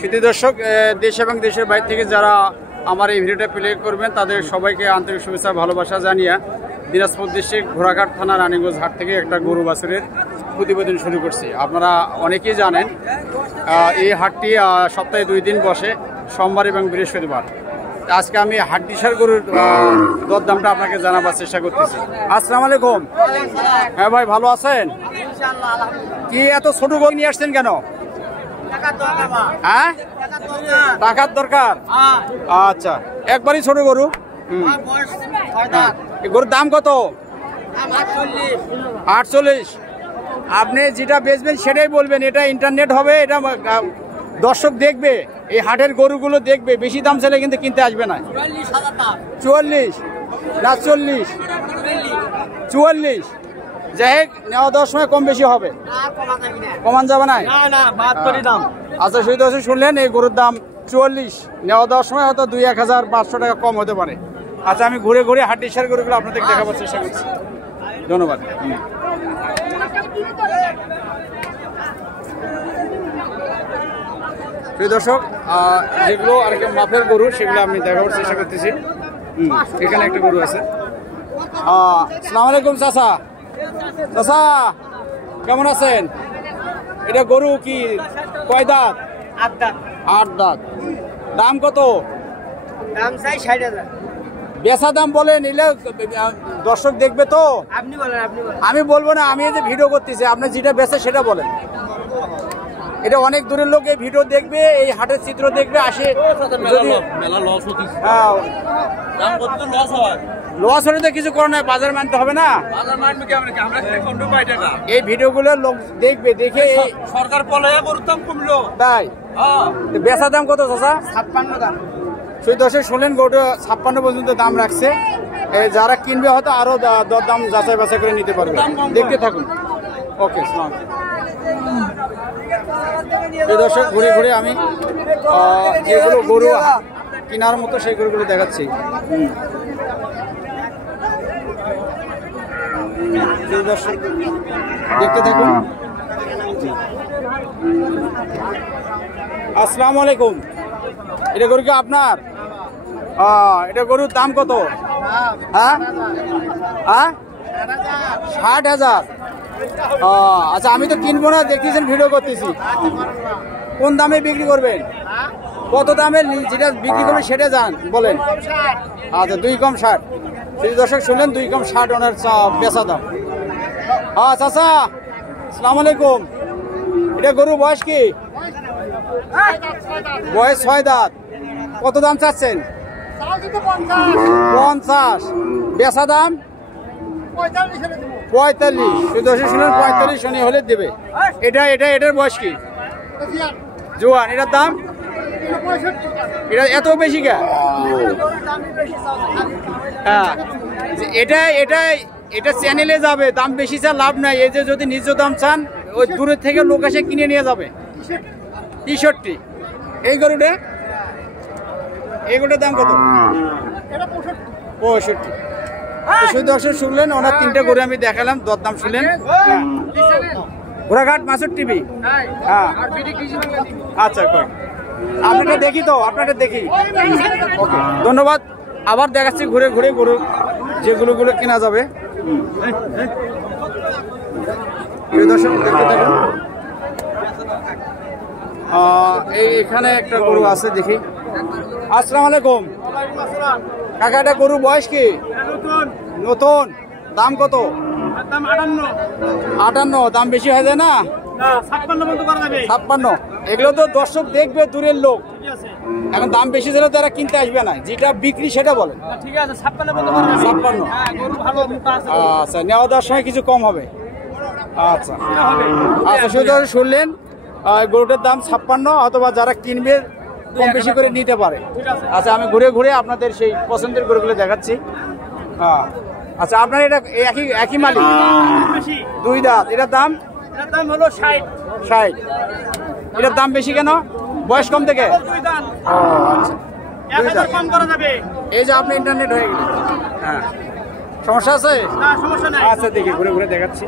শুধু দর্শক, দেশ এবং দেশের বাইরে থেকে যারা আমার এই ভিডিওটা প্লে করবেন তাদের সবাইকে আন্তরিক শুভেচ্ছা ভালোবাসা জানিয়ে দিনাজপুর ডিস্ট্রিক্ট ঘোড়াঘাট থানা রানীগঞ্জ হাট থেকে একটা গরু বাছুরের প্রতিবেদন শুরু করছি। আপনারা অনেকেই জানেন এই হাটটি সপ্তাহে 2 দিন বসে, সোমবার এবং বৃহস্পতিবার। আজকে আমি হাড্ডিসার গরুর দরদামটা আপনাকে জানাবার চেষ্টা করতেছি। আসসালামু আলাইকুম। হ্যাঁ ভাই, ভালো আছেন? কি এত ছোট গরু নিয়ে আসছেন কেন? হ্যাঁ, টাকার দরকার। আচ্ছা, একবারই ছোট গরু। গরুর দাম কত? 48। আপনি যেটা বেচবেন সেটাই বলবেন, এটা ইন্টারনেট হবে, এটা দর্শক দেখবে, এই হাটের গরুগুলো দেখবে। বেশি দাম চাইলে কিন্তু কিনতে আসবে না। 44 না 40? 44। যাই হোক, নেওয়া দেওয়ার সময় কম বেশি হবে, কমান যাবে না। আচ্ছা, সেই দর্শক শুনলেন, এই গরুর দাম 44। নেওয়া দেওয়ার সময় হয়তো 2-1500 টাকা কম হতে পারে। আচ্ছা, আমি ঘুরে ঘুরে হাড্ডিসার গরুগুলো আপনাদের দেখাবার চেষ্টা করছি। ধন্যবাদ। দর্শক, যেগুলো আর কি মাফের গরু সেগুলো আমি দেখাবার চেষ্টা করতেছি। এখানে একটা গরু আছে। আসসালামু আলাইকুম চাচা। চাচা, কেমন আছেন? এটা গরু কি কয় দাঁত? 8 দাঁত। 8 দাঁত। দাম কত? দাম চাই 60,000। বেচা দাম বলেন, নিলে দর্শক দেখবে তো। আপনি বলেন। আমি বলবো না, আমি এই যে ভিডিও করতেছি, আপনি যেটা বেচে সেটা বলেন। এটা অনেক দূরের লোক এই ভিডিও দেখবে, এই হাটের চিত্র দেখবে, আসে। লস হলে তো কিছু করে না, বাজার মানতে হবে না। এই ভিডিওগুলো লোক দেখবে, দেখে সরকার দাম কমলো। তাই বেচা দাম কত চাচা? 56 দাম। সেই দর্শক শুনলেন, গরুটা 56 পর্যন্ত দাম রাখছে। যারা কিনবে হয়তো আরো দরদাম যাচাই বাছাই করে নিতে পারবে। দেখতে থাকুন। ওকে, এই দর্শক, ঘুরে ঘুরে আমি যেগুলো গরু কেনার মতো সেই গরুগুলো দেখাচ্ছি। দর্শক দেখতে থাকুন। আসসালামু আলাইকুম। এটা গরু কি আপনার? এটা গরুর দাম কত? হ্যাঁ, 60,000। আচ্ছা, আমি তো কিনবো না, দেখতেছেন ভিডিও করতেছি। কোন দামে বিক্রি করবেন? কত দামে যেটা বিক্রি করবেন সেটা জান বলেন। আচ্ছা, 2 কম 60। সেই দর্শক শুনলেন, 2 কম 60 ওনার বেচা দাম। চাচা, আসসালামু আলাইকুম। এটা গরু বয়স কি? বয়স 6 দাঁত। কত দাম চাচ্ছেন? 50। বেচা দাম 45। সেই দর্শক শুনলেন, 45 হলে দেবে। এটার বয়স কি? জোয়ান। এটার দাম? এটা এত বেশি কে? হ্যাঁ, এটা চ্যানেলে যাবে, দাম বেশি চা লাভ নাই। এই যে যদি নিজ দাম চান, ওই দূরের থেকে লোক এসে কিনে নিয়ে যাবে। 63। এই গরুটার দাম কত? 65। দর্শক শুনলেন, ওনার 3টা গরু আমি দেখালাম, দরদাম শুনলেন। ঘোড়াঘাট মাসুর টিভি। হ্যাঁ, আচ্ছা, আপনাকে দেখি তো, আপনাকে দেখি। ওকে, ধন্যবাদ। আবার দেখাচ্ছি ঘুরে ঘুরে গরু যেগুলো কেনা যাবে। দর্শক দেখতে থাকুন। এখানে একটা গরু আছে, দেখি। আসসালামু আলাইকুম কাকা। এটা গরু বয়স কি? নতুন। দাম কত? 58। দাম বেশি হয়ে যায় না? 56। এগুলো তো দর্শক দেখবে, দূরের লোক। এখন দাম বেশি দিলে তারা কিনতে আসবে না, যেটা বিক্রি সেটা বলেন। 56। আচ্ছা, নেওয়া দেওয়ার সময় কিছু কম হবে। আচ্ছা, সেটা শুনলেন, গরুটার দাম 56, অথবা যারা কিনবে কম বেশি করে নিতে পারে। আচ্ছা, আমি ঘুরে ঘুরে আপনাদের সেই পছন্দের গরুগুলো দেখাচ্ছি। আচ্ছা, আপনার এটা একই মালিক? 2 দাঁত। এটার দাম হলো 60। এটার দাম বেশি কেন? বয়স কম থেকে? আচ্ছা, এই যে আপনি ইন্টারনেট হয়ে গেল। হ্যাঁ, সমস্যা আছে? আচ্ছা, দেখি ঘুরে ঘুরে দেখাচ্ছি।